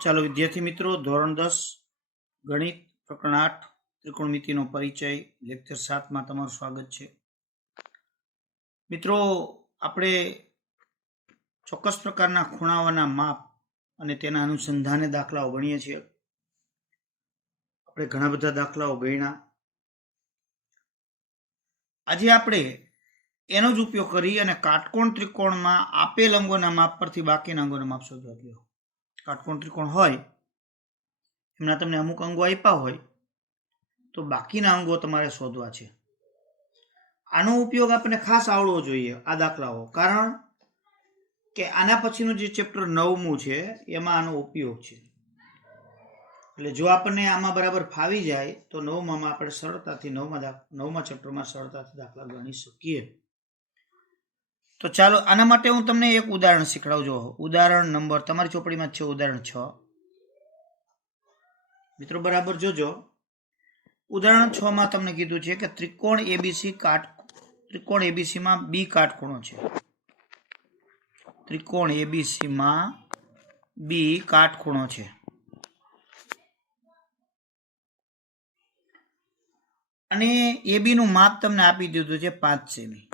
ચાલો વિદ્યાર્થી મિત્રો, ધોરણ 10 ગણિત પ્રકરણ 8 ત્રિકોણમિતિનો પરિચય લેક્ચર 7 માં તમારું સ્વાગત છે. મિત્રો, આપણે ચોક્કસ પ્રકારના ખૂણાઓના માપ અને તેના અનુસંધાને દાખલાઓ ગણીએ છીએ. આપણે ઘણા બધા દાખલાઓ ગણ્યા. આજે આપણે એનો જ ઉપયોગ કરી અને કાટકોણ ત્રિકોણમાં આપેલ અંગોના માપ પરથી બાકીના અંગોના માપ શોધવા જોઈએ. કાટકોણ ત્રિકોણ હોય એમના તમને અમુક અંગો આપ્યા હોય તો બાકીના અંગો તમારે શોધવા છે. આનો ઉપયોગ આપણને ખાસ આવડવો જોઈએ આ દાખલાઓ, કારણ કે આના પછીનું જે ચેપ્ટર 9મું છે એમાં આનો ઉપયોગ છે. એટલે જો આપણને આમાં બરાબર ફાવી જાય તો 9માં આપણે સરળતાથી 9મા ચેપ્ટરમાં સરળતાથી દાખલા ગણી શકીએ. તો ચાલો આના માટે હું તમને એક ઉદાહરણ શીખડાવજો. ઉદાહરણ નંબર તમારી ચોપડીમાં છે, ઉદાહરણ 6. મિત્રો બરાબર જોજો. ઉદાહરણ 6 માં તમને કીધું છે કે ત્રિકોણ એબીસી માં બી કાટખૂણો છે. ત્રિકોણ એબીસી માં બી કાટખૂણો છે. અને એબી નું માપ તમને આપી દીધું છે 5 સેમી.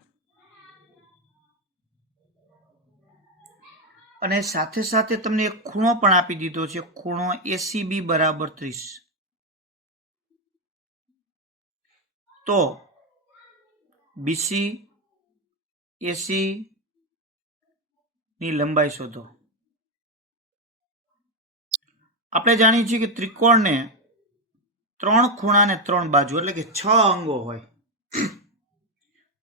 અને સાથે સાથે તમને એક ખૂણો પણ આપી દીધો છે, ખૂણો એસીબી બરાબર 30. તો બીસી એસી ની લંબાઈ શોધો. આપણે જાણીએ છીએ કે ત્રિકોણને 3 ખૂણા ને 3 બાજુ એટલે કે 6 અંગો હોય.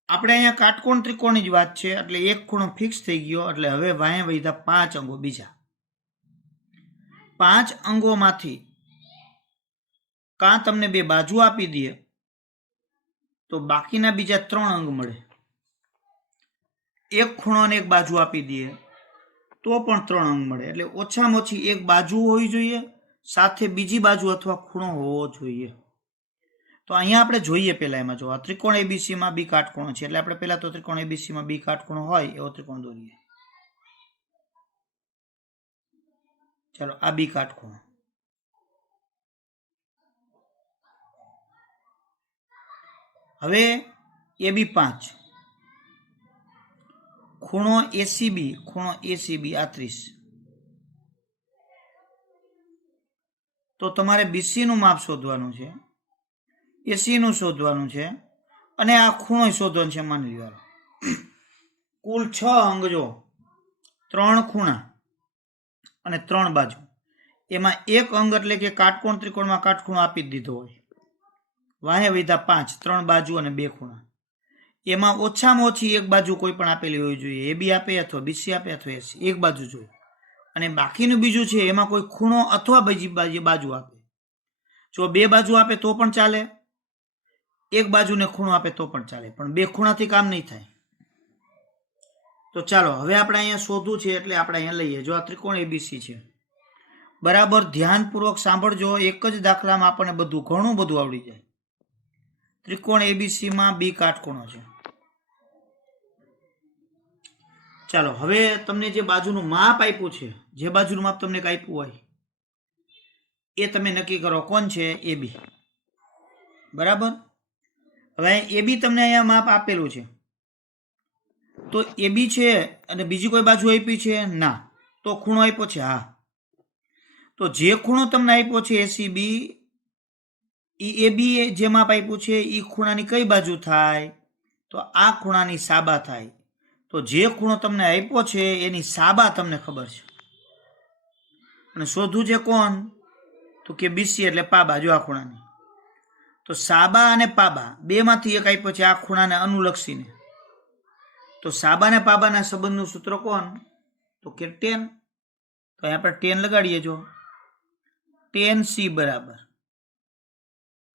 આપણે અહીંયા કાટકોણ ત્રિકોણની જ વાત છે એટલે એક ખૂણો ફિક્સ થઈ ગયો. એટલે હવે વાંહે વધ્યા 5 અંગો. બીજા 5 અંગોમાંથી કાં તમને 2 બાજુ આપી દે તો બાકીના બીજા 3 અંગ મળે. એક ખૂણો અને એક બાજુ આપી દે તો પણ 3 અંગ મળે. એટલે ઓછામાં ઓછી એક બાજુ હોવી જોઈએ, સાથે બીજી બાજુ અથવા ખૂણો હોવો જોઈએ. તો અહીંયા આપણે જોઈએ પહેલા એમાં જો આ ત્રિકોણ એબીસી માં બી કાટખૂણો છે એટલે આપણે પહેલા તો ત્રિકોણ એબીસી માં બી કાટખૂણો હોય એવો ત્રિકોણ દોરીએ. ચાલો આ બી કાટખૂણો. હવે એબી 5, ખૂણો એસીબી આ 30. તો તમારે બીસી નું માપ શોધવાનું છે, એસી નું શોધવાનું છે અને આ ખૂણો શોધવાનો છે. માની લો કુલ 6 અંગ જો, 3 ખૂણા અને 3 બાજુ. એમાં એક અંગ એટલે કે કાટકોણ ત્રિકોણમાં કાટખૂણો આપી જ દીધો હોય. વાહે વધ્યા 5, 3 બાજુ અને 2 ખૂણા. એમાં ઓછામાં ઓછી એક બાજુ કોઈ પણ આપેલી હોવી જોઈએ. એબી આપે અથવા બીસી આપે અથવા એસી, એક બાજુ જોઈએ. અને બાકીનું બીજું છે એમાં કોઈ ખૂણો અથવા બીજી બાજુ આપે. જો 2 બાજુ આપે તો પણ ચાલે, એક બાજુને ખૂણો આપે તો પણ ચાલે, પણ 2 ખૂણાથી કામ નહીં થાય. તો ચાલો હવે આપણે અહીંયા શોધવું છે એટલે આપણે અહીંયા લઈએ. જો આ ત્રિકોણ એબીસી છે, બરાબર ધ્યાનપૂર્વક સાંભળજો. એક જ દાખલામાં આપણને ઘણું બધું આવડી જાય. ત્રિકોણ એબીસી માં બી કાટખૂણો છે. ચાલો હવે તમને જે બાજુનું માપ આપ્યું છે, જે બાજુનું માપ તમને આપ્યું હોય એ તમે નક્કી કરો. કોણ છે? એબી. બરાબર. હવે એબી તમને અહીંયા માપ આપેલું છે. તો એબી છે અને બીજી કોઈ બાજુ આપી છે? ના. તો ખૂણો આપ્યો છે? હા. તો જે ખૂણો તમને આપ્યો છે એસીબી, એબી જે માપ આપ્યું છે એ ખૂણાની કઈ બાજુ થાય? તો આ ખૂણાની સાબા થાય. તો જે ખૂણો તમને આપ્યો છે એની સાબા તમને ખબર છે અને શોધવું છે કોણ? તો કે બીસી એટલે પાબા. જો આ ખૂણાની તો સાબા અને પાબા બેમાંથી એક આપ્યો છે આ ખૂણાને અનુલક્ષીને. તો સાબા ને પાબાના સંબંધનું સૂત્ર કોણ? તો કે tan. તો અહીં આપણે tan લગાડીએ. જો tan સી બરાબર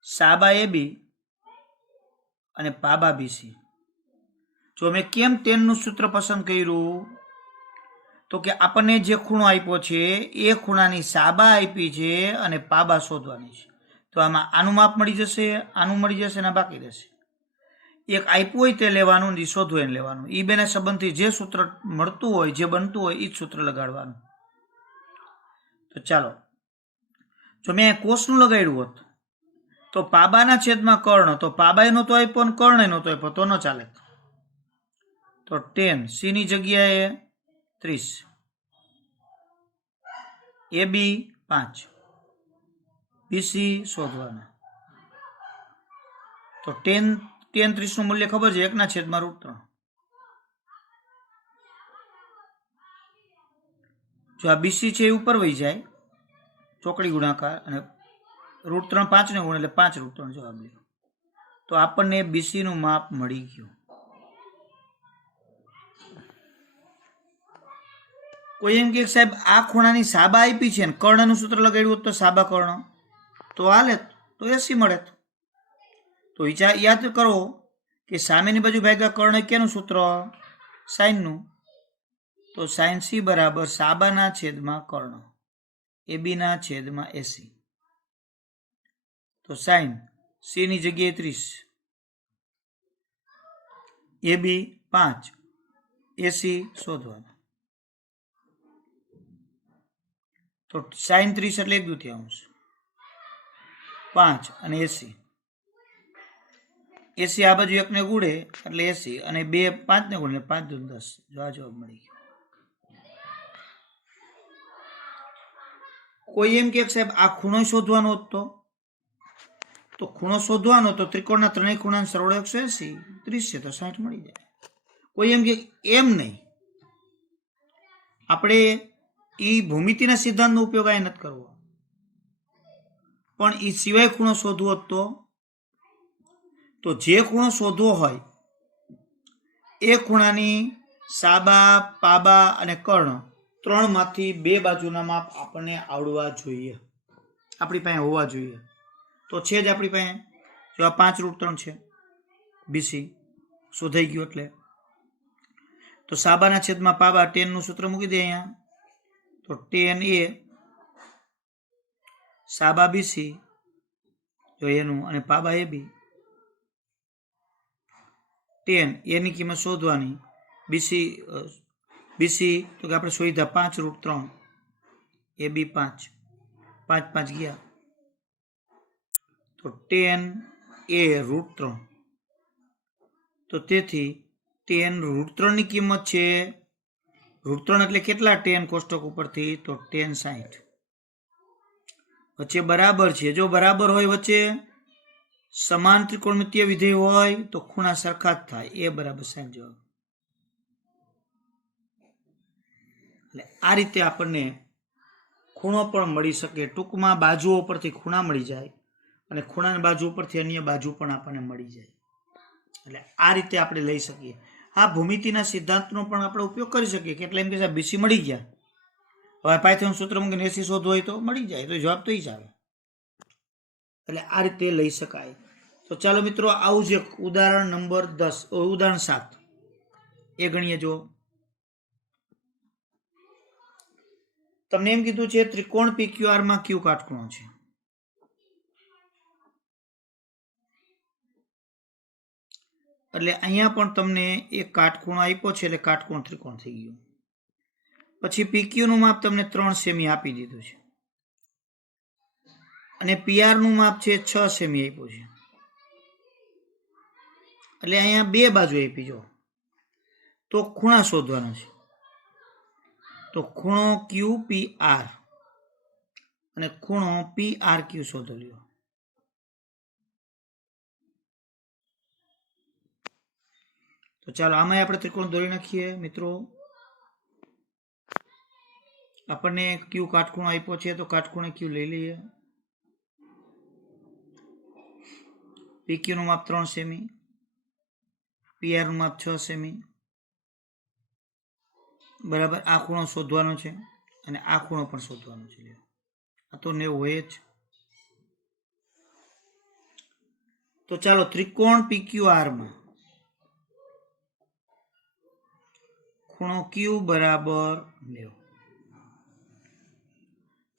સાબા એબી અને પાબા બીસી. જો મેં કેમ tan નું સૂત્ર પસંદ કર્યું? તો કે આપણને જે ખૂણો આપ્યો છે એ ખૂણાની સાબા આપી છે અને પાબા શોધવાની છે. તો આમાં આનું માપ મળી જશે, આનું મળી જશે અને બાકી રહેશે. એક આપ્યું હોય તે લેવાનું, ને શોધવું એને લેવાનું. એ બેના સંબંધથી જે સૂત્ર મળતું હોય, જે બનતું હોય એ જ સૂત્ર લગાડવાનું. તો ચાલો, જો મેં કોષનું લગાડ્યું હોત તો પાબાના છેદમાં કર્ણ, તો પાબાએ નહોતો આપ્યો ને કર્ણે નહોતો આપ્યો તો ન ચાલે. તો 10 સી ની જગ્યાએ 30, AB 5, BC શોધવાના. તો 10 30 નું મૂલ્ય ખબર છે, 1/√3. જો આ BC છે એ ઉપર વહી જાય ચોકડી ગુણાકાર, અને √3 5 ને ગુણ એટલે 5√3 જવાબ લે. તો આપણને BC નું માપ મળી ગયું. કોઈ એમ કે સાહેબ આ ખૂણાની સાબા આપી છે ને કર્ણનું સૂત્ર લગાડ્યું હોત તો સાબા કર્ણ તો હાલે, તો 80 મળે. તો યાદ કરો કે સામેની બાજુ ભાગ્યા કર્ણ કેનું સૂત્ર? સાઇનનું. તો સાઇન C બરાબર સાબાના છેદમાં કર્ણ, AB ના છેદમાં 80. તો સાઇન C ની જગ્યાએ 30, AB 5, AC શોધવાના. તો સાઇન 30 એટલે 1/2, 5 અને 80. 80 આ બાજુ 1 ને ગુડે એટલે 80, અને 2 5 ને ગુડે 5 × 10. જો આ જવાબ મળી ગયો. કોઈ એમ કે સાહેબ આ ખૂણો શોધવાનો હતો, તો ખૂણો શોધવાનો તો ત્રિકોણના ત્રણેય ખૂણાનો સરવાળો 180, 30 છે તો 60 મળી જાય. કોઈ એમ કે એમ નહીં, આપણે એ ભૂમિતિના સિદ્ધાંતનો ઉપયોગ આ નથી કરવો, પણ એ સિવાય ખૂણો શોધવો હતો તો જે ખૂણો શોધવો હોય એ ખૂણાની સાબા, પાબા અને કર્ણ ત્રણમાંથી 2 બાજુના માપ આપણને આવડવા જોઈએ, આપણી પાસે હોવા જોઈએ. તો છે જ આપણી પાસે, જો આ 5√3 છે, BC શોધાઈ ગયું. એટલે તો સાબાના છેદમાં પાબા 10 નું સૂત્ર મૂકી દે અહીંયા. તો 10 એ સાબા BC જો એનું અને પાબા AB. 10 એની કિંમત શોધવાની, BC તો કે આપણે શોધ્યા 5√3, AB 5, 5 5 ગયા. તો 10 એ √3. તો તેથી 10 √3 ની કિંમત છે, √3 એટલે કેટલા 10 કોષ્ટક ઉપરથી? તો 10 60. વચ્ચે બરાબર છે, જો બરાબર હોય વચ્ચે સમાન ત્રિકોણમિતીય વિધેય હોય તો ખૂણા સરખા જ થાય, એ બરાબર 60 જવાબ. એટલે આ રીતે આપણને ખૂણો પણ મળી શકે. ટૂંકમાં બાજુઓ પરથી ખૂણા મળી જાય અને ખૂણાની બાજુ પરથી અન્ય બાજુ પણ આપણને મળી જાય. એટલે આ રીતે આપણે લઈ શકીએ. આ ભૂમિતિના સિદ્ધાંતનો પણ આપણે ઉપયોગ કરી શકીએ. કેટલા એમ કે BC મળી ગયા, હવે પાયથોન સૂત્ર મૂકીને 80 શોધવું હોય તો મળી જાય, તો જવાબ તો એ જ આવે. એટલે આ રીતે લઈ શકાય. તો ચાલો મિત્રો, આવું જ એક ઉદાહરણ નંબર 10, ઉદાહરણ 7 એ ગણીએ. જો તમને એમ કીધું છે ત્રિકોણ PQR માં કયું કાટખૂણો છે? એટલે અહીંયા પણ તમને એક કાટખૂણો આપ્યો છે, એટલે કાટકોણ ત્રિકોણ થઈ ગયું. પછી PQ નું માપ તમને 3 સેમી આપી દીધું છે, અને PR નું માપ છે 6 સેમી આપ્યું છે. એટલે અહીંયા 2 બાજુ આપી. જો તો ખૂણા શોધવાનો છે, તો ખૂણો QPR અને ખૂણો PRQ શોધી લ્યો. તો ચાલો આમાં આપણે ત્રિકોણ દોરી નાખીએ મિત્રો. આપણને Q કાટખૂણો આપ્યો છે, તો કાટખૂણે Q લઈ લઈએ. PQ નું માપ 3 સેમી, PR નું માપ 6 સેમી. બરાબર, આ ખૂણો શોધવાનો છે અને આ ખૂણો પણ શોધવાનો છે. આ તો 90 હોય જ. તો ચાલો ત્રિકોણ PQR માં ખૂણો Q બરાબર 90.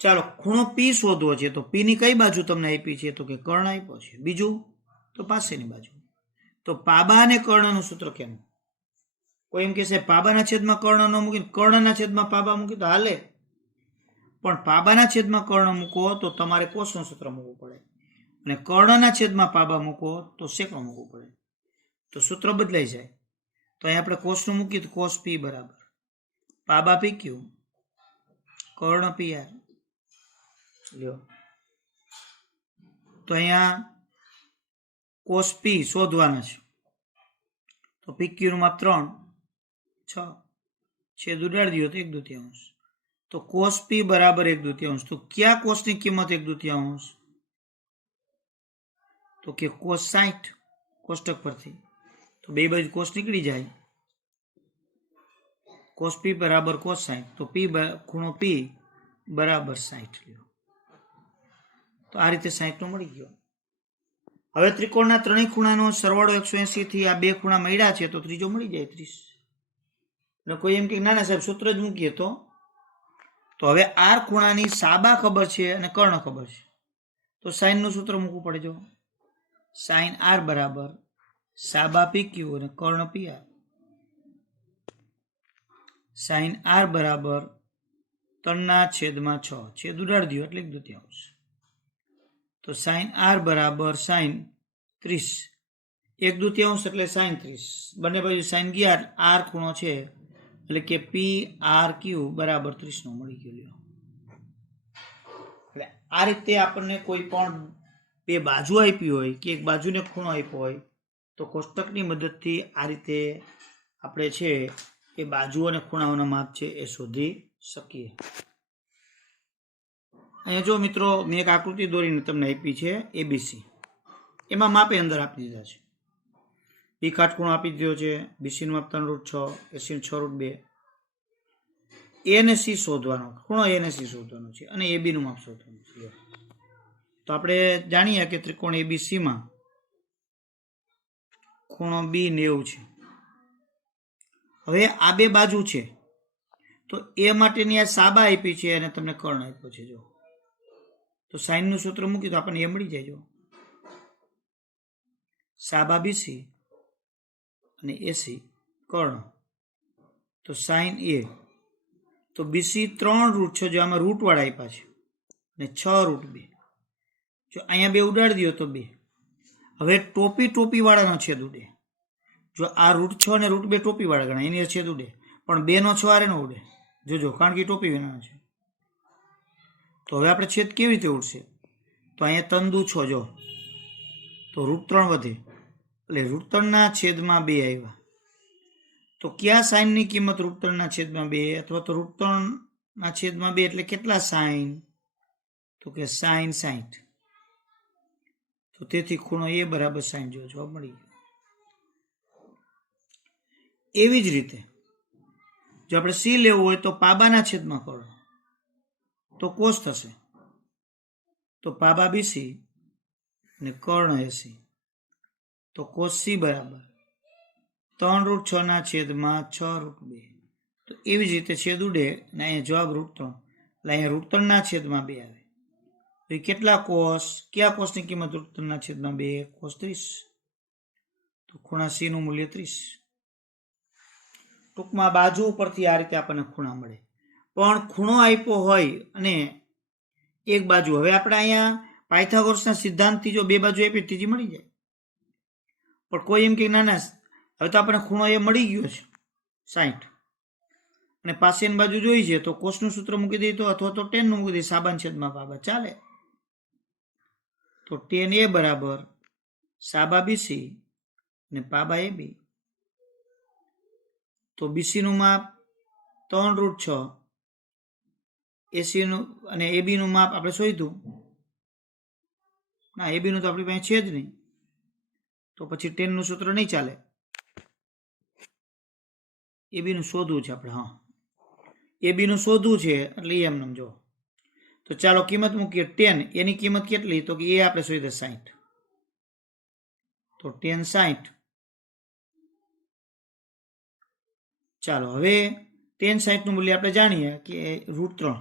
ચાલો ખૂણો P શોધવો છે, તો P ની કઈ બાજુ તમને આપી છે? તો કે કર્ણ આપ્યો છે. બીજું તો પાસેની બાજુ. તો પાબા અને કર્ણનું સૂત્ર કેનું? કોઈ એમ કહેશે પાબાના છેદમાં કર્ણ ન મૂકીને કર્ણના છેદમાં પાબા મૂકી તો હાલે, પણ પાબાના છેદમાં કર્ણ મૂકો તો તમારે કોસનું સૂત્ર મૂકવું પડે, અને કર્ણના છેદમાં પાબા મૂકો તો સેકનું મૂકવું પડે. તો સૂત્ર બદલાઈ જાય. તો અહીં આપણે કોસનું મૂકીએ તો કોસ પી બરાબર પાબા પી ક્યુ કર્ણ પી આર. લ્યો તો અહીંયા કોસ પી શોધવાના છે. તો પી ક્યુનું માપ 3 6 છેદ ઉડાડી દો તો 1/2. તો કોસ પી બરાબર 1/2. તો ક્યાં કોસની કિંમત 1/2? તો કે કોસ 60 કોષ્ટક પરથી. તો બે બાજુ કોસ નીકળી જાય. કોસ પી બરાબર કોસ 60. તો પી ખૂણો પી બરાબર 60 લ્યો. તો આ રીતે 60 નો મળી ગયો. હવે ત્રિકોણના ત્રણેય ખૂણાનો સરવાળો 180 થી આ બે ખૂણા મળ્યા છે તો ત્રીજો મળી જાય 30. અને કોઈ એમ કે ના ના સાહેબ સૂત્ર જ મૂકીએ તો હવે આર ખૂણાની સાબા ખબર છે અને કર્ણ ખબર છે, તો સાઈન નું સૂત્ર મૂકવું પડે. જો સાઈન આર બરાબર સાબા પી ક્યુ અને કર્ણ પી આર. સાઈન આર બરાબર 3/6 છેદ ઉડાડી દો એટલે 1/2. તો સાઈન આર બરાબર સાઈન 30 1/2 એટલે સાઈન 30. બંને બાજુ સાઈન ગયા આર ખૂણો છે એટલે કે પી આર ક્યુ બરાબર 30 નો મળી ગયો. એટલે આ રીતે આપણને કોઈ પણ બે બાજુ આપી હોય કે એક બાજુને ખૂણો આપ્યો હોય તો કોષ્ટકની મદદથી આ રીતે આપણે છે એ બાજુ અને ખૂણાઓના માપ છે એ શોધી શકીએ. અહીંયા જો મિત્રો મેં એક આકૃતિ દોરીને તમને આપી છે એબીસી. એમાં માપે અંદર આપી દીધા છે. બી કાટખૂણો આપી દીધો છે, બીસી નું માપ 3√6, એસી 6√2. એ ને સી શોધવાનો, ખૂણો એ ને સી શોધવાનો છે અને એબી નું માપ શોધવાનું છે. તો આપણે જાણીએ કે ત્રિકોણ એબીસી માં ખૂણો બી 90 છે. હવે આ બે બાજુ છે તો એ માટેની આ સાબા આપી છે અને તમને કર્ણ આપ્યો છે. જો તો સાઈન નું સૂત્ર મૂકી તો આપણને એ મળી જાય. જો સાબા બીસી અને એસી કર્ણ. તો સાઈન એ તો બીસી 3√6 જો આમાં રૂટ વાળા આપ્યા છે અને 6√2. જો અહીંયા બે ઉડાડી દો તો 2. હવે ટોપી વાળાનો છેદ ઉડે. જો આ √6 અને √2 ટોપી વાળા ગણાય એની છેદ ઉડે, પણ 2 નો 6 આરે ન ઉડે. જોજો કારણ કે ટોપી વિનાનો છે. તો હવે આપણે છેદ કેવી રીતે ઉડશે? તો અહીંયા 3×6 જો તો √3 વધે એટલે √3 છેદમાં 2 આવ્યા. તો કયા સાઈનની કિંમત √3 છેદમાં 2 અથવા તો √3 છેદમાં 2 એટલે કેટલા સાઈન? તો કે સાઈન 60. તો તેથી ખૂણો એ બરાબર સાઈન જો જવાબ મળી ગયો. એવી જ રીતે જો આપણે સી લેવું હોય તો પાબાના છેદમાં કર્ણ તો કોસ થશે. તો પાબા બીસી અને કર્ણ એસી. તો કોસ સી બરાબર 3√6 છેદમાં 6√2. તો એવી જ રીતે છેદ ઉડે અને અહીંયા જવાબ √3 એટલે અહીંયા √3 છેદમાં 2 આવે. તો એ કેટલા કોસ? કયા કોસની કિંમત √3 છેદમાં 2? કોસ 30. તો ખૂણા સી નું મૂલ્ય 30. ટૂંકમાં બાજુ ઉપરથી આ રીતે આપણને ખૂણા મળે. પણ ખૂણો આપ્યો હોય અને એક બાજુ, હવે આપણે અહીંયા પાયથાગોરસના સિદ્ધાંતથી જો બે બાજુ આપી ત્રીજી મળી જાય. પણ કોઈ એમ કે ના ના હવે તો આપણે ખૂણો એ મળી ગયો છે 60 અને પાસેની બાજુ જોઈ છે તો કોસનું સૂત્ર મૂકી દઈએ તો અથવા તો tan નું મૂકી દઈએ સાબાન છેદમાં પાબા ચાલે. તો tan એ બરાબર સાબા બીસી અને પાબા એ બી. તો બીસી નું માપ 3√6, એસી નું અને એબી નું માપ આપણે શોધ્યું. ના એબી નું તો આપણી પાસે છે જ નહીં, તો પછી tan નું સૂત્ર નહીં ચાલે. એબી નું શોધવું છે આપણે. હા એબી નું શોધવું છે એટલે એમ સમજો. તો ચાલો કિંમત મૂકીએ. tan એની કિંમત કેટલી? તો કે એ આપણે શોધીએ 60. તો tan 60. ચાલો હવે tan 60 નું મૂલ્ય આપણે જાણીએ કે √3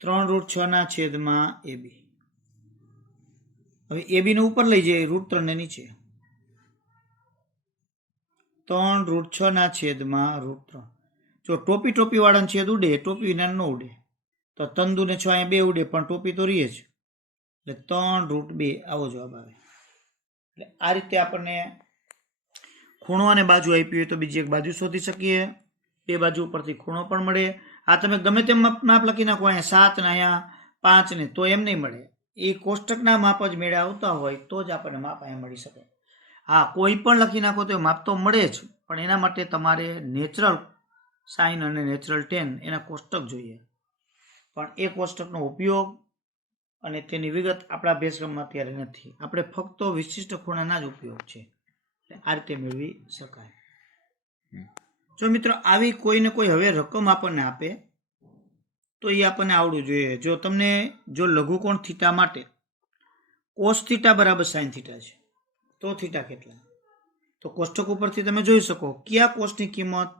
3√6 છેદમાં એબી. હવે એબી નો ઉપર લઈ જઈએ, √3 ને નીચે. 3√6 છેદમાં √3. જો ટોપી ટોપી વાળાને છેદ ઉડે, ટોપી વિના ન ઉડે, તો તંદુને 6 અહીંયા 2 ઉડે, પણ ટોપી તો રહે જ, એટલે 3√2 આવો જવાબ આવે. એટલે આ રીતે આપણને ખૂણો અને બાજુ આપી હોય તો બીજી એક બાજુ શોધી શકીએ. બે બાજુ ઉપરથી ખૂણો પણ મળે. આ તમે ગમે તેમ માપ લખી નાખો, અહીંયા 7 ને અહીંયા 5 ને, તો એમ નહીં મળે. એ કોષ્ટકના માપ જ મેળે આવતા હોય તો જ આપણને માપ અહીંયા મળી શકે. હા, કોઈ પણ લખી નાખો તો માપ તો મળે જ, પણ એના માટે તમારે નેચરલ સાઇન અને નેચરલ ટેન એના કોષ્ટક જોઈએ. પણ એ કોષ્ટકનો ઉપયોગ અને તેની વિગત આપણા અભ્યાસક્રમમાં અત્યારે નથી. આપણે ફક્ત વિશિષ્ટ ખૂણાના જ ઉપયોગ છે. આ રીતે મેળવી શકાય. જો મિત્રો આવી કોઈને કોઈ હવે રકમ આપણને આપે તો એ આપણને આવડવું જોઈએ. જો તમને લઘુકોણ થીટા માટે કોસ થીટા બરાબર સાઇન થીટા છે, તો થીટા કેટલા? તો કોષ્ટક ઉપરથી તમે જોઈ શકો કયા કોસની કિંમત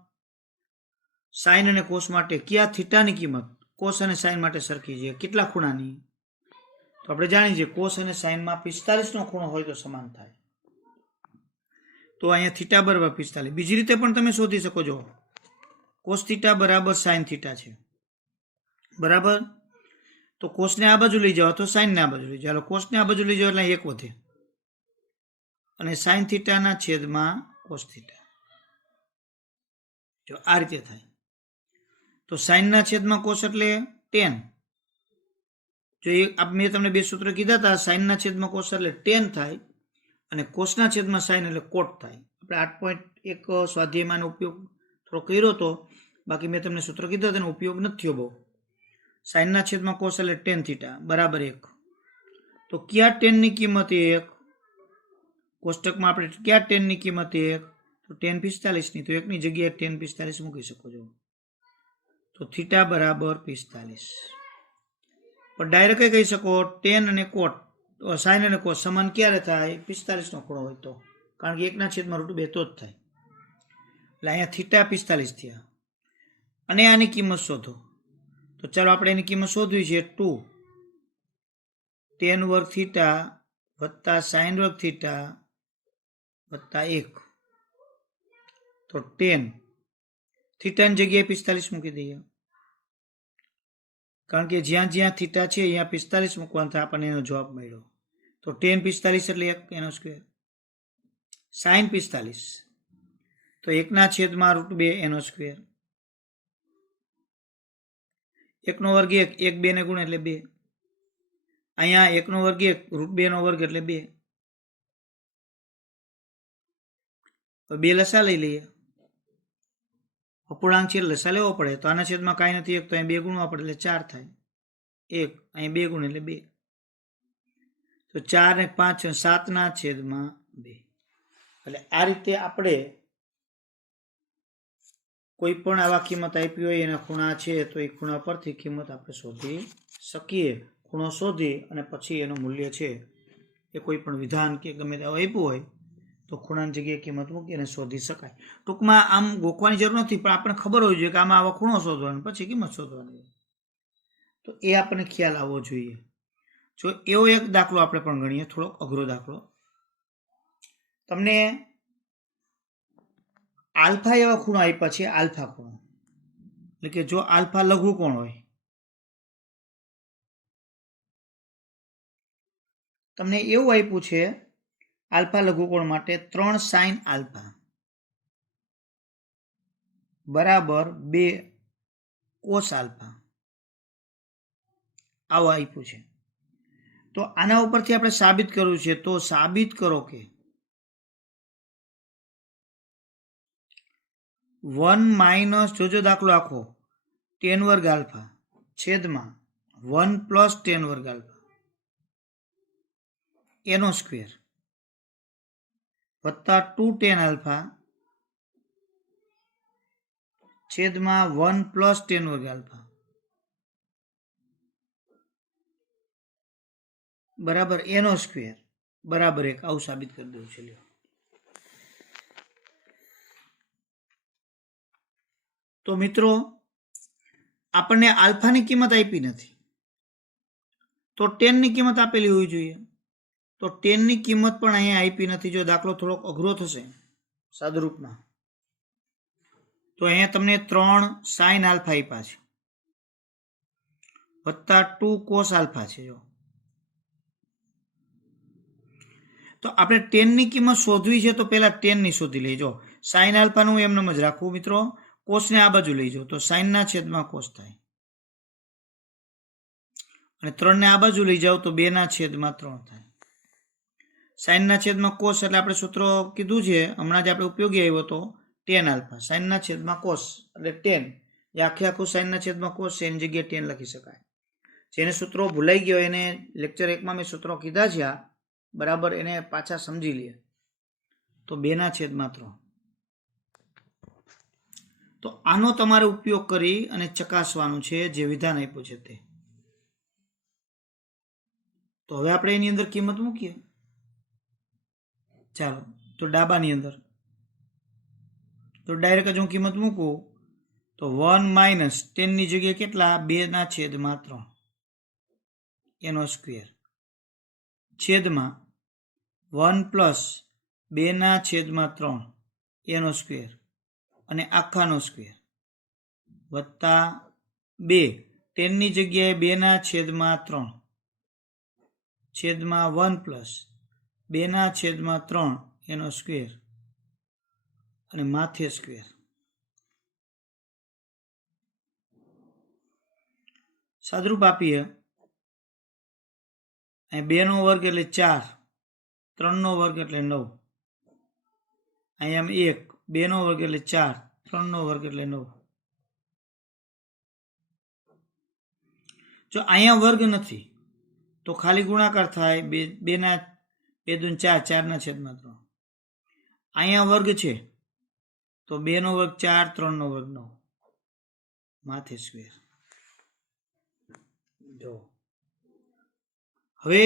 સાઇન અને કોસ માટે, કયા થીટાની કિંમત કોસ અને સાઇન માટે સરખી છે, કેટલા ખૂણાની. તો આપણે જાણીએ છીએ કોસ અને સાઇનમાં 45નો ખૂણો હોય તો સમાન થાય. તો અહીંયા થીટા બરાબર 45. બીજી રીતે પણ તમે શોધી શકો છો. કોસ થીટા બરાબર સાઇન થીટા છે, બરાબર. તો કોસને આ બાજુ લઈ જાઓ તો સાઇનને આ બાજુ લઈ જાઓ. કોસને આ બાજુ લઈ જાઓ એટલે 1 વધે, અને સાઇન થીટાના છેદમાં કોસ થીટા. જો આ રીતે થાય. તો સાઇનના છેદમાં કોસ એટલે tan. જો મેં તમને 2 સૂત્ર કીધા હતા, સાઇનના છેદમાં કોસ એટલે tan થાય, અને કોસના છેદમાં સાઇન એટલે કોટ થાય. આપણે 8.1 સ્વાધ્યાયમાંનો ઉપયોગ થોડો કર્યો હતો, બાકી મેં તમને સૂત્ર કીધા તેનો ઉપયોગ નથી થયો બહુ. સાઇનના છેદમાં કોસ એટલે tan થીટા બરાબર 1. તો કયા ટેનની કિંમત 1? કોષ્ટકમાં આપણે કયા ટેનની કિંમત 1? તો tan 45ની, તો 1ની જગ્યાએ tan 45 મૂકી શકો છો. તો થીટા બરાબર 45. પણ ડાયરેક્ટ કહી શકો tan અને કોટ, સાઇન અને કોસ સમાન ક્યારે થાય? 45નો ખૂણો હોય તો, કારણ કે 1/√2 તો જ થાય. એટલે અહીંયા થીટા 45 થયા. અને આની કિંમત શોધો. તો ચાલો આપણે એની કિંમત શોધવી છે. 2 tan વર્ગ થીટા વત્તા સાઇન વર્ગ થીટા વત્તા 1. તો tan થીટાની જગ્યાએ 45 મૂકી દઈએ, કારણ કે જ્યાં જ્યાં થીટા છે અહીંયા 45 મૂકવાનું થાય, આપણને એનો જવાબ મળ્યો. તો tan 45 એટલે 1 એનો સ્ક્વેર. સાઇન 45 તો 1/√2 એનો સ્ક્વેર. 1 વર્ગ 1, 1 2 ને ગુણ એટલે 2. અહીંયા 1 વર્ગ 1 √2 વર્ગ એટલે 2. તો 2 લસા લઈ લઈએ. અપૂર્ણાંક છે લસા લેવો પડે, તો આના છેદમાં કાંઈ નથી 1, તો અહીં 2 ગુણવા પડે એટલે 4 થાય. 1 અહીં 2 ગુણ એટલે 2. તો 4 ને 5 7/2. એટલે આ રીતે આપણે કોઈ પણ આવા કિંમત આપી હોય એના ખૂણા છે તો એ ખૂણા પરથી કિંમત આપણે શોધી શકીએ. ખૂણો શોધી અને પછી એનું મૂલ્ય છે એ કોઈ પણ વિધાન કે ગમે તે આપ્યું હોય તો ખૂણાની જગ્યાએ કિંમત મૂકી અને શોધી શકાય. ટૂંકમાં આમ ગોખવાની જરૂર નથી, પણ આપણને ખબર હોવી જોઈએ કે આમાં આવા ખૂણો શોધવાનો પછી કિંમત શોધવાની. તો એ આપણને ખ્યાલ આવવો જોઈએ. જો એવો એક દાખલો આપણે પણ ગણીએ, થોડો અઘરો દાખલો. તમને આલ્ફા એવા ખૂણો આપ્યા છે, આલ્ફા ખૂણો, એટલે કે જો આલ્ફા લઘુકોણ હોય, તમને એવું આપ્યું છે આલ્ફા લઘુકોણ માટે 3 સાઇન આલ્ફા બરાબર 2 કોસ આલ્ફા, આવું આપ્યું છે. તો આના ઉપરથી આપણે સાબિત કરવું છે. તો સાબિત કરો કે 1 - જોજો દાખલો આખો, tan વર્ગ આલ્ફા છેદમાં 1 + tan વર્ગ આલ્ફા એનો સ્ક્વેર વત્તા 2 tan આલ્ફા છેદમાં 1 + tan વર્ગ આલ્ફા બરાબર એનો સ્ક્વેર બરાબર 1. આવું સાબિત કરી દઉં છે. તો મિત્રો આપણને આલ્ફાની કિંમત આપી નથી, તો ટેનની કિંમત આપેલી હોવી જોઈએ. તો ટેનની કિંમત પણ અહીંયા આપી નથી. જો દાખલો થોડોક અઘરો થશે સાદુરૂપમાં, તો અહીંયા તમને 3 સાઇન આલ્ફા આપ્યા છે વત્તા 2 કોસ આલ્ફા છે. જો તો આપણે ટેનની કિંમત શોધવી છે તો પહેલા ટેનની શોધી લેજો. સાઇન આલ્ફાનું એમનેમ જ રાખવું મિત્રો. કોસને આ બાજુ લઈ જાઓ તો સાઇનના છેદમાં કોસ થાય અને 3ને આ બાજુ લઈ જાઓ તો 2ના છેદમાં 3 થાય. સાઇનના છેદમાં કોસ એટલે આપણે સૂત્ર કીધું છે હમણાં જ આપણે ઉપયોગી આવ્યો હતો ટેન આલ્ફા. સાઇનના છેદમાં કોસ એટલે ટેન એ આખું સાઇનના છેદમાં કોસ છે એની જગ્યાએ ટેન લખી શકાય. જેને સૂત્રો ભૂલાઈ ગયો એને લેક્ચર 1માં મેં સૂત્રો કીધા છે આ બરાબર એને પાછા સમજી લે. તો 2ના છેદમાં 3. તો આનો તમારે ઉપયોગ કરી અને ચકાસવાનું છે જે વિધાન આપ્યું છે તે. તો હવે આપણે એની અંદર કિંમત મૂકીએ. ચાલો તો ડાબાની અંદર તો ડાયરેક્ટ જ હું કિંમત મૂકું તો 1 માઇનસ 10ની જગ્યાએ કેટલા 2ના છેદમાં 3 એનો સ્ક્વેર છેદમાં 1 પ્લસ 2ના છેદમાં 3 એનો સ્ક્વેર અને આખાનો સ્ક્વેર વત્તા 2 10ની જગ્યાએ 2ના છેદમાં 3 છેદમાં 1 પ્લસ 2ના છેદમાં 3 એનો સ્ક્વેર અને માથે સ્ક્વેર. સાદરૂપ આપીએ અહીં 2નો વર્ગ એટલે 4 3નો વર્ગ એટલે 9 અહીંયા 1 2નો વર્ગ એટલે 4 3નો વર્ગ એટલે 9. જો અહીંયા વર્ગ નથી તો ખાલી ગુણાકાર થાય 2ના 2 દૂ 4 4ના છેદમાં 3. અહીંયા વર્ગ છે તો 2નો વર્ગ 4 3નો વર્ગ 9 માથે સ્ક્વેર. જો હવે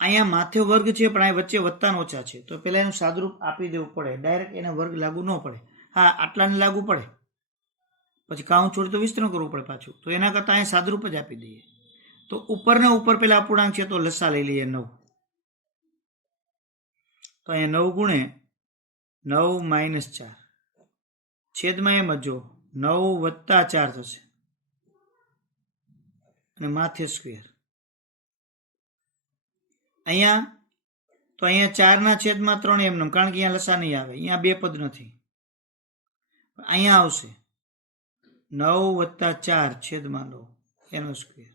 અહીંયા માથે વર્ગ છે પણ અહીં વચ્ચે વત્તા ઓછા છે તો પહેલા એનું સાદરૂપ આપી દેવું પડે. ડાયરેક્ટ એને વર્ગ લાગુ ન પડે. હા આટલાને લાગુ પડે પછી કાઉન્ટ છોડી તો વિસ્તરણ કરવું પડે પાછું. તો એના કરતાં અહીંયા સાદરૂપ જ આપી દઈએ. તો ઉપરને ઉપર પેલા અપૂર્ણાંક છે તો લસા લઈ લઈએ 9. તો અહીંયા 9 ગુણે 9 માઇનસ 4 છેદમાં એમ જ જો 9 વત્તા 4 થશે અને માથે સ્ક્વેર. અહીંયા 4ના છેદમાં 3 એમનેમ કારણ કે અહીંયા લસા નહીં આવે અહીંયા 2 પદ નથી. અહીંયા આવશે 9 વત્તા 4 છેદમાં 9 એનો સ્ક્વેર.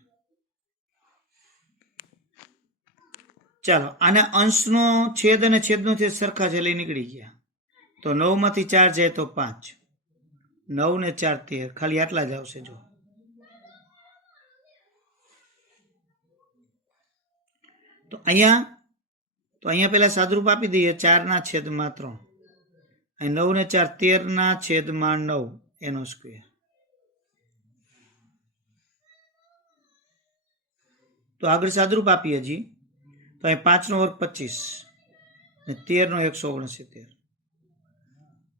ચાલો આના અંશનો છેદ અને છેદનો છેદ સરખા છે લઈ નીકળી ગયા તો 9માંથી 4 જાય તો 5 9 ને 4 13 ખાલી આટલા જ આવશે. જો તો અહીંયા પેલા સાદરૂપ આપી દઈએ 4ના છેદમાં 3 અહીં 9 ને 4 13ના છેદમાં 9 એનો સ્ક્વેર. તો આગળ સાદરૂપ આપીએ હજી તો અહીં 5નો વર્ગ 25 ને 13નો 169.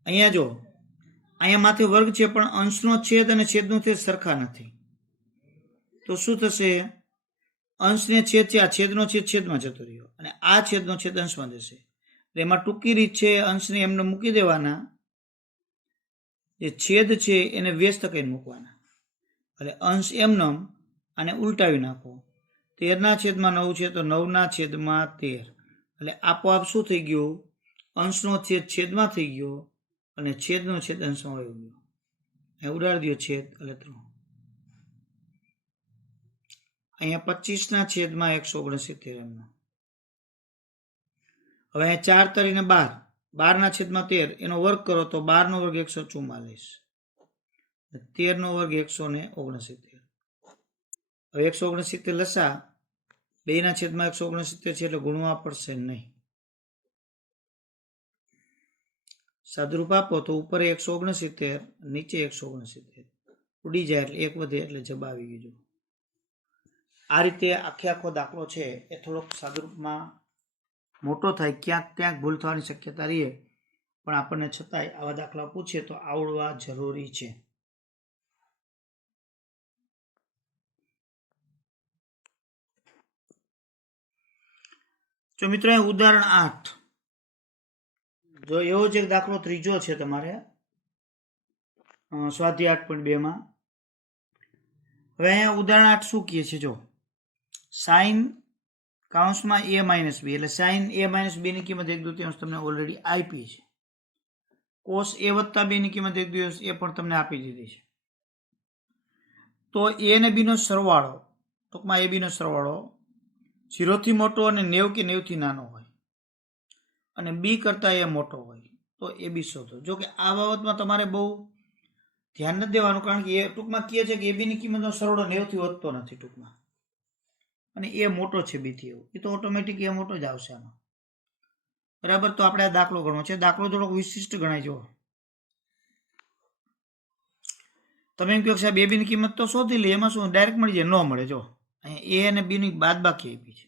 અહીંયા જો અહીંયા માથે વર્ગ છે પણ અંશનો છેદ અને છેદનો છેદ સરખા નથી તો શું થશે અંશને છેદ છે આ છેદનો છેદ છેદમાં જતો રહ્યો અને આ છેદનો છેદ અંશમાં જશે. એટલે એમાં ટૂંકી રીત છે અંશને એમને મૂકી દેવાના જે છેદ છે એને વ્યસ્ત કરીને મૂકવાના એટલે અંશ એમનેમ આને ઉલટાવી નાખો 13ના છેદમાં 9 છે તો 9ના છેદમાં 13 એટલે આપોઆપ શું થઈ ગયું અંશનો છેદ છેદમાં થઈ ગયો અને છેદનો છેદ અંશમાં આવી ગયો. અહીં ઉડાડી દો છેદ એટલે 3. અહીંયા 25ના છેદમાં 169 એમનો. હવે અહીંયા 4 તરીને 12 12ના છેદમાં 13 એનો વર્ગ કરો તો 12નો વર્ગ 144 13નો વર્ગ 169. હવે 169 લસા 2ના છેદમાં 169 છે એટલે ગુણવા પડશે નહીં. સાદરૂપ આપો તો ઉપર 169 નીચે 169 ઉડી જાય એટલે 1 વધે એટલે જવાબ આવી ગયો. આ રીતે આખો દાખલો છે એ થોડોક સાદરૂપમાં મોટો થાય ક્યાંક ભૂલ થવાની શક્યતા રહે પણ આપણને છતાંય આવા દાખલા પૂછે તો આવડવા જરૂરી છે. જો મિત્રો ઉદાહરણ 8 જો એવો જ એક દાખલો ત્રીજો છે તમારે સ્વાધ્યાય 8.2 માં હવે અહીંયા ઉદાહરણ 8 શું કહે છે જો સાઇન કૌંસમાં a માઇનસ બી એટલે સાઇન a માઇનસ બી ની કિંમત 1/2 તમને ઓલરેડી આપી છે. કોસ a વત્તા b ની કિંમત 1/2 એ પણ તમને આપી દીધી છે. તો a અને b નો સરવાળો ટૂંકમાં a b નો સરવાળો 0 થી મોટો અને 90 કે 90 થી નાનો હોય અને b કરતાં એ મોટો હોય તો a b શોધો. જો કે આ બાબતમાં તમારે બહુ ધ્યાન નથી દેવાનું કારણ કે એ ટૂંકમાં કહે છે કે a b ની કિંમતનો સરવાળો 90 થી વધતો નથી ટૂંકમાં અને એ મોટો છે b થી એવું એ તો ઓટોમેટિક એ મોટો જ આવશે આમાં. બરાબર. તો આપણે આ દાખલો ગણવો છે. દાખલો થોડોક વિશિષ્ટ ગણાય. જો તમે એમ કહો સાહેબ a b ની કિંમત તો શોધી લે એમાં શું ડાયરેક્ટ મળી જાય? ન મળે. જો અહીંયા a અને b ની બાદબાકી આપી છે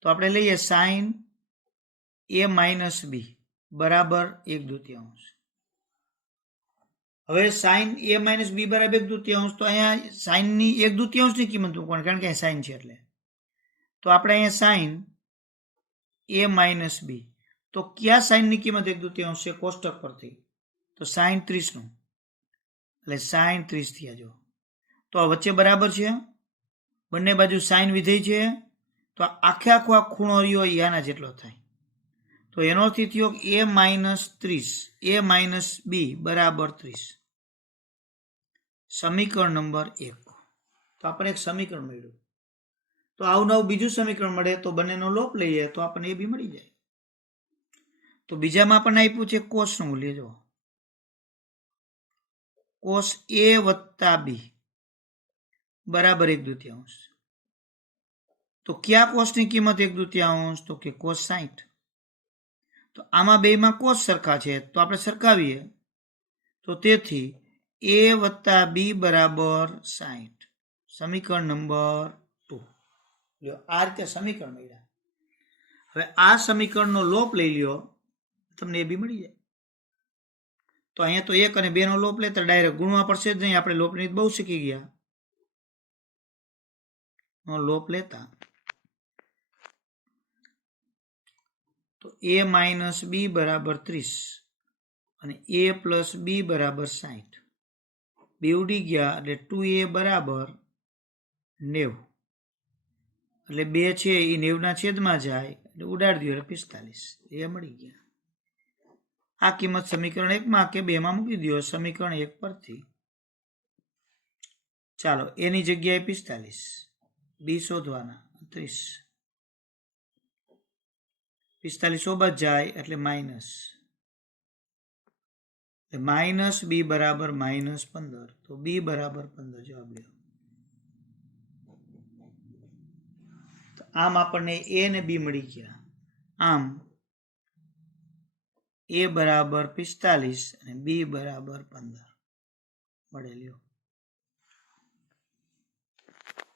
તો આપણે લઈએ સાઇન a માઇનસ બી બરાબર 1/2. હવે સાઇન a માઇનસ બી બરાબર 1/2 તો અહીંયા સાઇનની 1/2 ની કિંમત મૂકવાની કારણ કે અહીંયા સાઇન છે એટલે. તો આપણે અહીંયા સાઇન a માઇનસ બી તો કયા સાઇનની કિંમત 1/2 છે? કોષ્ટક પરથી તો સાઇન 30 નું એટલે સાઇન 30 થયા. જો તો આ વચ્ચે બરાબર છે બંને બાજુ સાઇન વિધેય છે તો આખે આખો આ ખૂણો રહ્યો આના જેટલો થાય. તો એનો અર્થ થયો a માઇનસ 30 a માઇનસ બી બરાબર 30. સમીકરણ નંબર 1. તો આપણે એક સમીકરણ મળ્યું. તો આવું નવું બીજું સમીકરણ મળે તો બંનેનો લોપ લઈએ તો આપણને એ બી મળી જાય. તો બીજામાં આપણને આપ્યું છે કોસનું મૂલ્ય. જો કોસ a વત્તા બી બરાબર 1/2. તો કયા કોસની કિંમત 1/2? તો કે કોસ 60. તો આમાં બેમાં કોસ સરખા છે તો આપણે સરખાવીએ તો તેથી a વત્તા બી બરાબર 60. સમીકરણ નંબર 2. લ્યો આ રીતે સમીકરણ મળ્યા. હવે આ સમીકરણનો લોપ લઈ લ્યો તમને એ બી મળી જાય. તો અહીંયા તો 1 અને 2 નો લોપ લેતા ડાયરેક્ટ ગુણવા પડશે જ નહીં. આપણે લોપની બહુ શીખી ગયા. નો લોપ લેતા તો a માઇનસ બી બરાબર 30 અને a પ્લસ બી બરાબર 60. બે ઉડી ગયા એટલે 2a બરાબર 90 એટલે 2 છે એ 90 છેદમાં જાય એટલે ઉડાડી દો એટલે 45 એ મળી ગયા. આ કિંમત સમીકરણ 1 માં કે 2 માં મૂકી દો સમીકરણ 1 પરથી. ચાલો એની જગ્યાએ 45 બી શોધવાના 30 45 બાદ જાય એટલે માઇનસ બી બરાબર -15. તો બી બરાબર 15 જવાબ લ્યો. આમ આપણને એ ને બી મળી ગયા. આમ એ બરાબર 45 અને બી બરાબર 15 મળે લ્યો.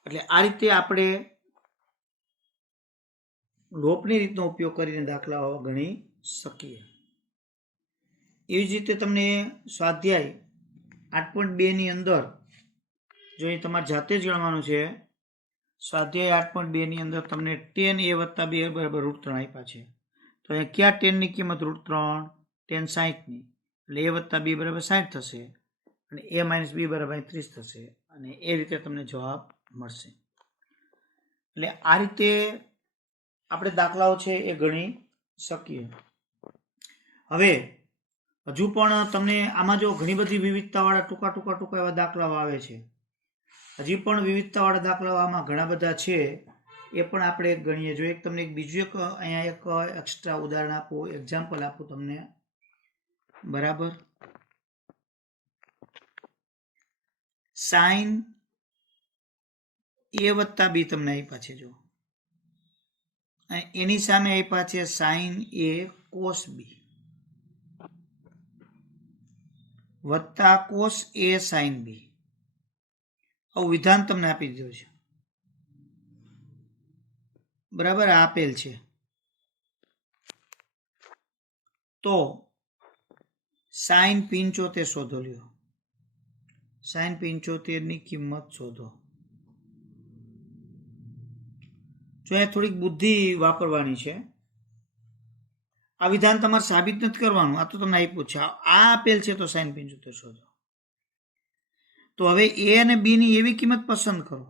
એટલે આ રીતે આપણે લોપની રીતનો ઉપયોગ કરીને દાખલાઓ ગણી શકીએ. એવી જ રીતે તમને સ્વાધ્યાય 8.2 ની અંદર જો એ તમારે જાતે જ ગણવાનું છે. સ્વાધ્યાય 8.2 ની અંદર તમને tan a વત્તા b બરાબર √3 આપ્યા છે. તો અહીંયા ક્યાં tan ની કિંમત √3? tan 60 ની એટલે a વત્તા b બરાબર 60 થશે અને a માઇનસ b બરાબર 30 થશે અને એ રીતે તમને જવાબ મળશે. એટલે આ રીતે આપણે દાખલાઓ છે એ ગણી શકીએ. હવે હજુ પણ તમને આમાં જો ઘણી બધી વિવિધતાવાળા ટૂંકા એવા દાખલાઓ આવે છે. હજી પણ વિવિધતાવાળા દાખલાઓ આમાં ઘણા બધા છે એ પણ આપણે ગણીએ. જો એક તમને બીજું અહીંયા એક એક્સ્ટ્રા ઉદાહરણ આપું, એક્ઝામ્પલ આપું તમને. બરાબર. સાઇન a વત્તા બી તમને આપ્યા છે. જો એની સામે આપ્યા છે સાઇન a કોસ બી વત્તા કોસ a સાઇન બી. આવું વિધાન તમને આપી દીધું છે. બરાબર આપેલ છે. તો સાઇન 75 શોધો લ્યો. સાઇન 75 ની કિંમત શોધો. જો એ થોડીક બુદ્ધિ વાપરવાની છે. આ વિધાન તમારે સાબિત નથી કરવાનું. આ તો તમને આપ્યું છે. આ આપેલ છે તો સાઇન 75 શોધો. તો હવે એ અને બીની એવી કિંમત પસંદ કરો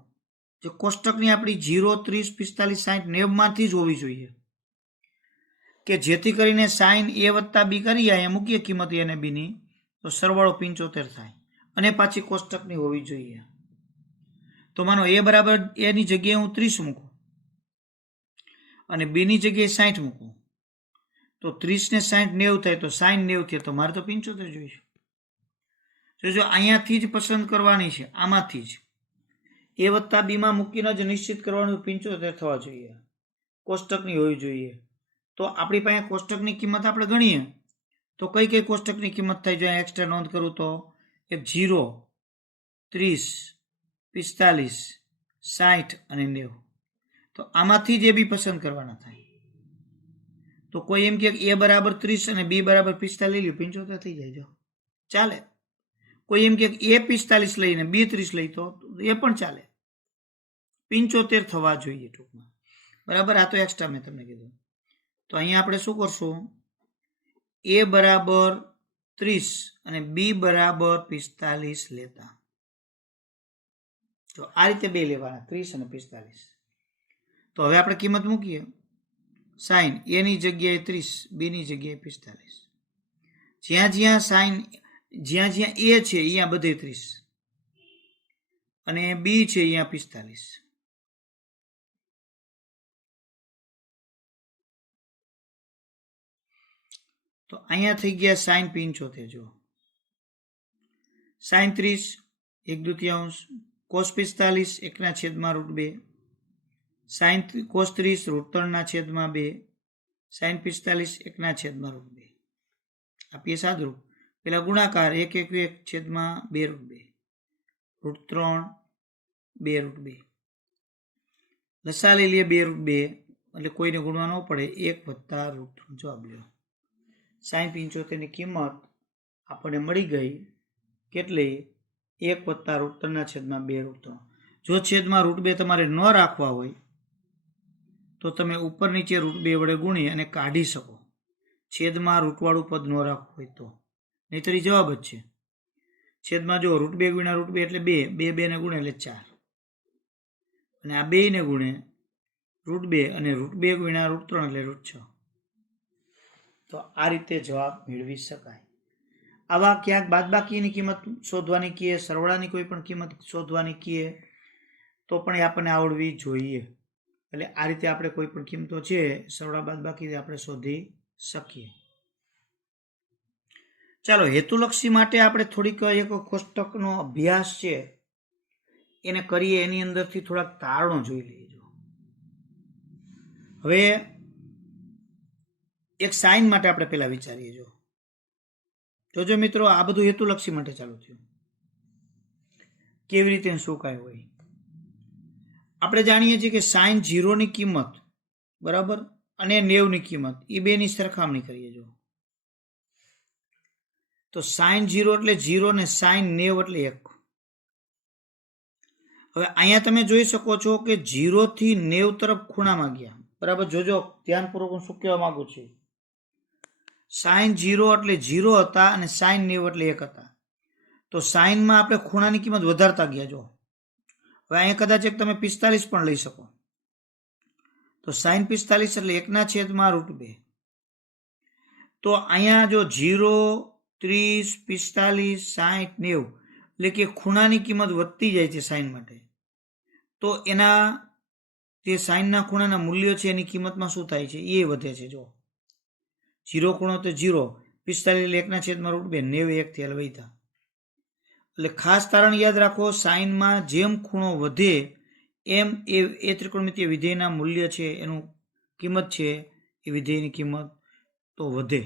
જે કોષ્ટકની આપણી 0, 30, 45, 60, 90માંથી જ હોવી જોઈએ, કે જેથી કરીને સાઇન એ વત્તા બી કરી અહીંયા મૂકીએ કિંમત એ અને બીની તો સરવાળો 75 થાય અને પાછી કોષ્ટકની હોવી જોઈએ. તો માનો એ બરાબર એની જગ્યાએ હું 30 મૂકું અને બીની જગ્યાએ 60 મૂકું તો 30 ને 60 90 થાય, તો સાઇન 90 થાય, તો મારે તો 75 જોઈશે. જો અહીંયાથી જ પસંદ કરવાની છે, આમાંથી જ એ વત્તા બીમાં મૂકીને જ નિશ્ચિત કરવાનું 75 થવા જોઈએ, કોષ્ટકની હોવી જોઈએ. તો આપણી પાસે કોષ્ટકની કિંમત આપણે ગણીએ તો કઈ કઈ કોષ્ટકની કિંમત થાય? જો એક્સ્ટ્રા નોંધ કરું તો એક 0, 30, 45, 60 અને 90. તો આમાંથી જ એ બી પસંદ કરવાના થાય. તો કોઈ એમ કે એ બરાબર 30 અને બી બરાબર 45 લઈ લ્યો, 75 થઈ જાય, જો ચાલે. કોઈ એમ કે એ 45 લઈને બી 30 લઈ તો એ પણ ચાલે, 75 થવા જોઈએ ટૂંકમાં, બરાબર. આ તો એક્સ્ટ્રા મેં તમને કીધું. તો અહીંયા આપણે શું કરશું? એ બરાબર 30 અને બી બરાબર 45 લેતા, તો આ રીતે બે લેવાના, 30 અને 45. તો હવે આપણે કિંમત મૂકીએ. સાઇન એની જગ્યાએ 30, બીની જગ્યાએ 45. જ્યાં જ્યાં સાઇન જ્યાં જ્યાં એ છે અહીંયા બધે 30 અને બી છે અહીંયા 45. તો અહીંયા થઈ ગયા સાઇન 75. જો sine 30 1/2, cos 45 1/√2, sine cos 30 √3/2, sine 45 1/√2. આપીએ સાદુરૂપ. પેલા ગુણાકાર 1 × 1/2√2, √3/2. લસા લઈ લઈએ 2√2, એટલે કોઈને ગુણવા ન પડે, 1 + √3 જવાબ લ્યો. સાઇન 75ની કિંમત આપણને મળી ગઈ કેટલી? 1 + √3/2√3. જો છેદમાં √2 તમારે ન રાખવા હોય તો તમે ઉપર નીચે √2 વડે ગુણી અને કાઢી શકો, છેદમાં રૂટવાળું પદ ન રાખવું હોય તો, નહીંતર જવાબ જ છે. છેદમાં જો √2 × √2 એટલે 2, 2 ને ગુણે એટલે 4, અને આ 2 ને ગુણે √2 અને √2 × √3 એટલે √6. તો આ રીતે જવાબ મેળવી શકાય. આવા ક્યાંક બાદબાકીની કિંમત શોધવાની કીએ, સરવાળાની કોઈ પણ કિંમત શોધવાની કીએ તો પણ એ આપણને આવડવી જોઈએ. એટલે આ રીતે આપણે કોઈ પણ કિંમતો છે સરવાળા બાદબાકી આપણે શોધી શકીએ. ચાલો, હેતુલક્ષી માટે આપણે થોડીક એક કોષ્ટકનો અભ્યાસ છે એને કરીએ, એની અંદરથી થોડાક તારણો જોઈ લઈએ. હવે એક સાઇન માટે આપણે પહેલા વિચારીએ. જોજો મિત્રો, આ બધું હેતુલક્ષી માટે ચાલુ થયું. કેવી રીતે શું કાંઈ હોય? આપણે જાણીએ છીએ કે સાઇન 0ની કિંમત બરાબર અને 90ની કિંમત એ બેની સરખામણી કરીએ. જો તો સાઇન 0 એટલે 0 ને સાઇન 90 એટલે 1. હવે અહીંયા તમે જોઈ શકો છો કે 0 થી 90 તરફ ખૂણામાં ગયા, બરાબર. જોજો ધ્યાનપૂર્વક હું શું કહેવા માંગુ છું. સાઇન 0 એટલે 0 હતા અને સાઇન 90 એટલે 1 હતા. તો સાઇનમાં આપણે ખૂણાની કિંમત વધારતા ગયા. જો હવે અહીંયા કદાચ એક તમે 45 પણ લઈ શકો, તો સાઇન 45 એટલે 1/√2. તો અહીંયા જો 0, 30, 45, 60, 90 એટલે કે ખૂણાની કિંમત વધતી જાય છે સાઇન માટે, તો એના જે સાઇનના ખૂણાના મૂલ્યો છે એની કિંમતમાં શું થાય છે? એ વધે છે. જો 0 ખૂણો તો 0, 45 એટલે 1/√2, 90 1 થી વધ્યા. એટલે ખાસ તારણ યાદ રાખો, સાઇનમાં જેમ ખૂણો વધે એમ એ ત્રિકોણમિતીય વિધેયના મૂલ્ય છે એનું કિંમત છે એ વિધેયની કિંમત તો વધે.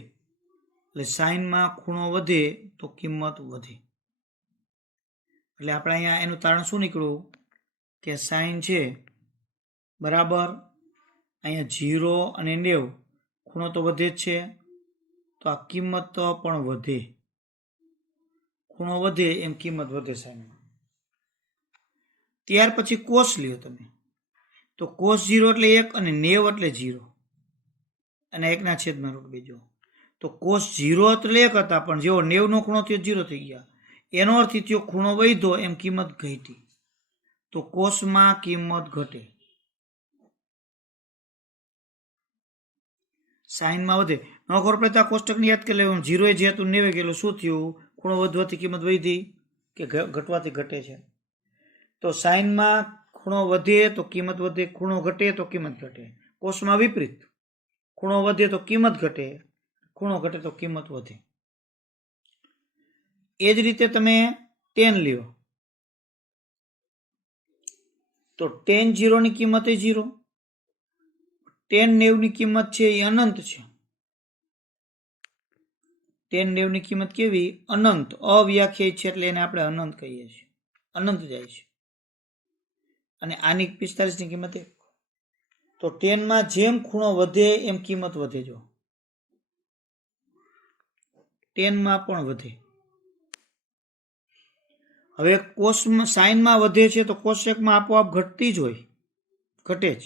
એટલે સાઇનમાં ખૂણો વધે તો કિંમત વધે. એટલે આપણે અહીંયા એનું તારણ શું નીકળ્યું કે સાઇન છે બરાબર અહીંયા 0 અને 90 ખૂણો તો વધે જ છે, તો આ કિંમત તો પણ વધે. ખૂણો વધે એમ કિંમત વધે સાઇનમાં. ત્યાર પછી કોસ લ્યો તમે, તો કોસ 0 એટલે 1 અને 90 એટલે 0 અને 1/√2. જો તો કોસ 0 એટલે 1 હતા, પણ જેવો 90નો ખૂણો થયો 0 થઈ ગયા, એનો અર્થ થયો ખૂણો વધ્યો એમ કિંમત ઘટી, તો કોષમાં કિંમત ઘટે. સાઈનમાં વધે. ન ખબર પડે તો આ કોષ્ટકને યાદ કરી લેવું. 0 જે હતું 90 ગયેલું, શું થયું? ખૂણો વધવાથી કિંમત વધી કે ઘટવાથી ઘટે છે? તો સાઈનમાં ખૂણો વધે તો કિંમત વધે, ખૂણો ઘટે તો કિંમત ઘટે. કોષમાં વિપરીત, ખૂણો વધે તો કિંમત ઘટે, ખૂણો ઘટે તો કિંમત વધે. એ જ રીતે તમે tan લ્યો તો tan 0 ની કિંમત એ 0, tan 90 ની કિંમત છે એ અનંત છે. tan 90 ની કિંમત કેવી? અનંત, અવ્યાખ્યાયિત છે, એટલે એને આપણે અનંત કહીએ છીએ, અનંત જાય છે. અને આની 45 ની કિંમત 1. તો tan માં જેમ ખૂણો વધે એમ કિંમત વધે. જો tan માં પણ વધે. હવે કોષમાં સાઈનમાં વધે છે તો કોષેકમાં આપોઆપ ઘટતી જ હોય, ઘટે જ.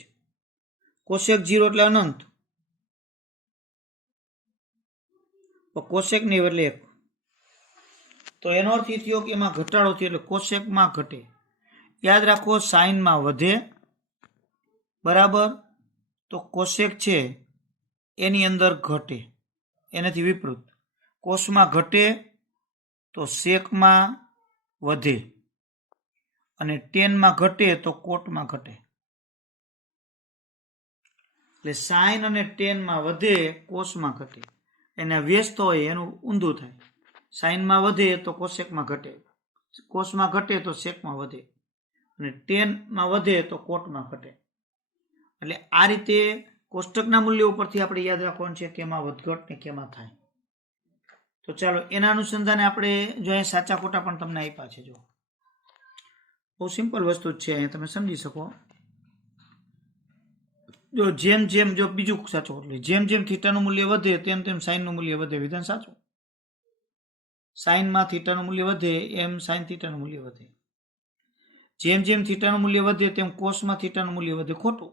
કોષેક 0 એટલે અનંત, કોષેક ની બદલે 1. તો એનો અર્થ એ થયો કે એમાં ઘટાડો થયો, એટલે કોષેકમાં ઘટે. યાદ રાખો, સાઈનમાં વધે બરાબર, તો કોષેક છે એની અંદર ઘટે, એનાથી વિપરીત. કોષમાં ઘટે તો સેકમાં વધે, અને ટેનમાં ઘટે તો કોટમાં ઘટે. એટલે સાઈન અને ટેનમાં વધે, કોષમાં ઘટે. એને વ્યસ્ત હોય એનું ઊંધું થાય. સાઈનમાં વધે તો કોષેકમાં ઘટે, કોષમાં ઘટે તો સેકમાં વધે, અને ટેનમાં વધે તો કોટમાં ઘટે. એટલે આ રીતે કોષ્ટકના મૂલ્યો ઉપરથી આપણે યાદ રાખવાનું છે કેમાં વધઘટ ને કેમાં થાય. તો ચાલો એના અનુસંધાને આપણે જો અહીંયા સાચા ખોટા પણ તમને આપ્યા છે. જો બહુ સિમ્પલ વસ્તુ જ છે, અહીંયા તમે સમજી શકો. જો જેમ જેમ, જો બીજું સાચું એટલે જેમ જેમ થીટાનું મૂલ્ય વધે તેમ તેમ સાઈનનું મૂલ્ય વધે. વિધાન સાચું. સાઈનમાં થીટાનું મૂલ્ય વધે એમ સાઈન થીટાનું મૂલ્ય વધે. જેમ જેમ થીટાનું મૂલ્ય વધે તેમ કોસમાં થીટાનું મૂલ્ય વધે. ખોટું.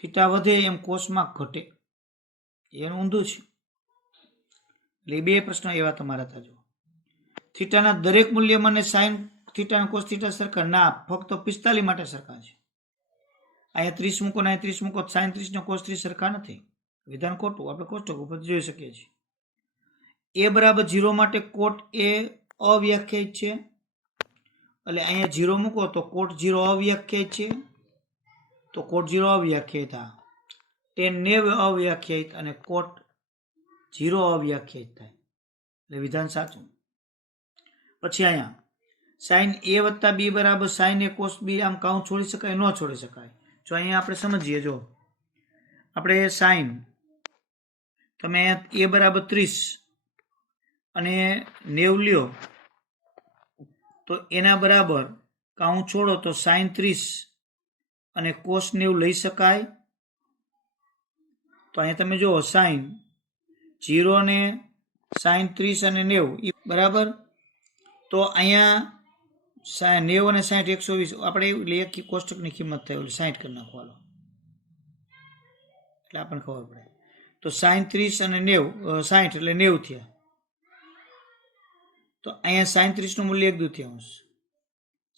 થીટા વધે એમ કોસમાં ઘટે, એનું ઊંધું છે. એટલે 2 પ્રશ્નો એવા તમારા હતા. જો થીટાના દરેક મૂલ્ય મને સાઈન થીટા અને કોસ થીટા સરખા ના, ફક્ત 45 માટે સરખા છે. અહીંયા 30 મૂકો ને અહીંયા 30 મૂકો, સાઈન 30 ને કોસ 30 સરખા નથી. વિધાન ખોટું, આપણે કોષ્ટક ઉપર જોઈ શકીએ છીએ. a બરાબર 0 માટે કોટ એ અવ્યાખ્યાયિત છે, એટલે અહીંયા 0 મૂકો તો કોટ 0 અવ્યાખ્યાયિત છે, તો કોટ 0 અવ્યાખ્યાયિત. tan 90 અવ્યાખ્યાયિત અને કોટ 0 અવ્યાખ્યાયિત થાય, એટલે વિધાન સાચું. પછી અહીંયા સાઈન a વત્તા b બરાબર સાઈન a કોસ b, આમ કાઉન્ટ છોડી શકાય? ન છોડી શકાય. જો અહીંયા આપણે સમજીએ, જો આપણે સાઈન, તમે a બરાબર 30 અને 90 લ્યો તો એના બરાબર કાઉન્ટ છોડો તો સાઈન 30 અને કોસ 90 લઈ શકાય? તો અહીંયા તમે જુઓ, સાઈન 0 ને સાઈન 30 અને 90 બરાબર. તો અહીંયા 90 અને 60 120, આપણે લઈએ કે કોષ્ટકની કિંમત થાય, 60 કરી નાખવાનો, એટલે આપણને ખબર પડે. તો સાઈન 30 અને 90, 60 એટલે 90 થયા. તો અહીંયા સાઈન 30 નું મૂલ્ય 1/2,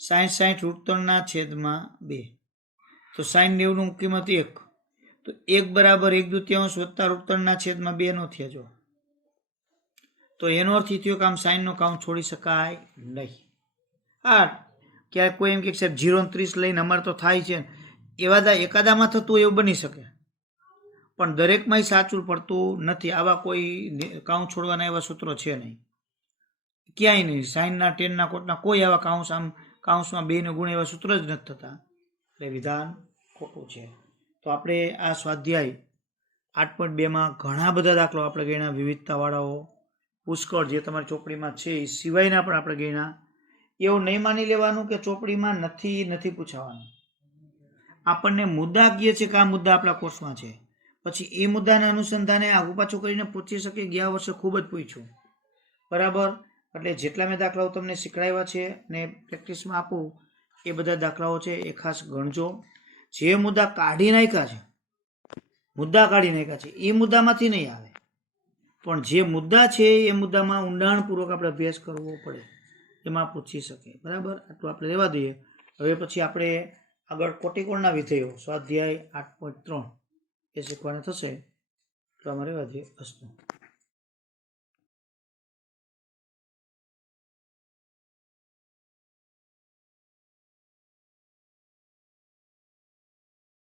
સાઈન 60√3/2. તો સાઈન 90 નું કિંમત 1, તો 1 બરાબર 1/2 વત્તા √3/2 નો થયા. જો તો એનો અર્થ એ થયો કે આમ સાઈનનો કાઉન્ટ છોડી શકાય નહીં. હા, ક્યારેક કોઈ એમ કે સાહેબ 0 અને 30 લઈને અમારે તો થાય છે, એવા એકાદામાં થતું એવું બની શકે, પણ દરેકમાં સાચું પડતું નથી. આવા કોઈ કાઉન્ટ છોડવાના એવા સૂત્રો છે નહીં, ક્યાંય નહીં. સાઈનના, ટેનના, કોટના કોઈ આવા કાઉન્સ, આમ કાઉન્સમાં 2 ને ગુણ એવા સૂત્ર જ નથી થતા, એટલે વિધાન ખોટું છે. તો આપણે આ સ્વાધ્યાય 8.2માં ઘણા બધા દાખલો આપણે ગણ્યા, વિવિધતાવાળાઓ પુષ્કળ, જે તમારી ચોપડીમાં છે એ સિવાયના પણ આપણે ગણ્યા. એવું નહીં માની લેવાનું કે ચોપડીમાં નથી પૂછાવાનું. આપણને મુદ્દા કહે છે કે આ મુદ્દા આપણા કોર્સમાં છે, પછી એ મુદ્દાના અનુસંધાને આગુ પાછું કરીને પૂછી શકીએ. ગયા વર્ષે ખૂબ જ પૂછ્યું, બરાબર. એટલે જેટલા મેં દાખલાઓ તમને શીખડાવ્યા છે ને પ્રેક્ટિસમાં આપું, એ બધા દાખલાઓ છે એ ખાસ ગણજો. જે મુદ્દા કાઢી નાખ્યા છે એ મુદ્દામાંથી નહીં આવે, પણ જે મુદ્દા છે એ મુદ્દામાં ઊંડાણપૂર્વક આપણે અભ્યાસ કરવો પડે. એમાં પૂછી શકે. બરાબર, આટલું આપણે રહેવા દઈએ. હવે પછી આપણે આગળ કોટિકોણના વિધેયો સ્વાધ્યાય 8.3 એ શીખવાનું થશે. તો આમાં રહેવા દઈએ. અસ્તુ.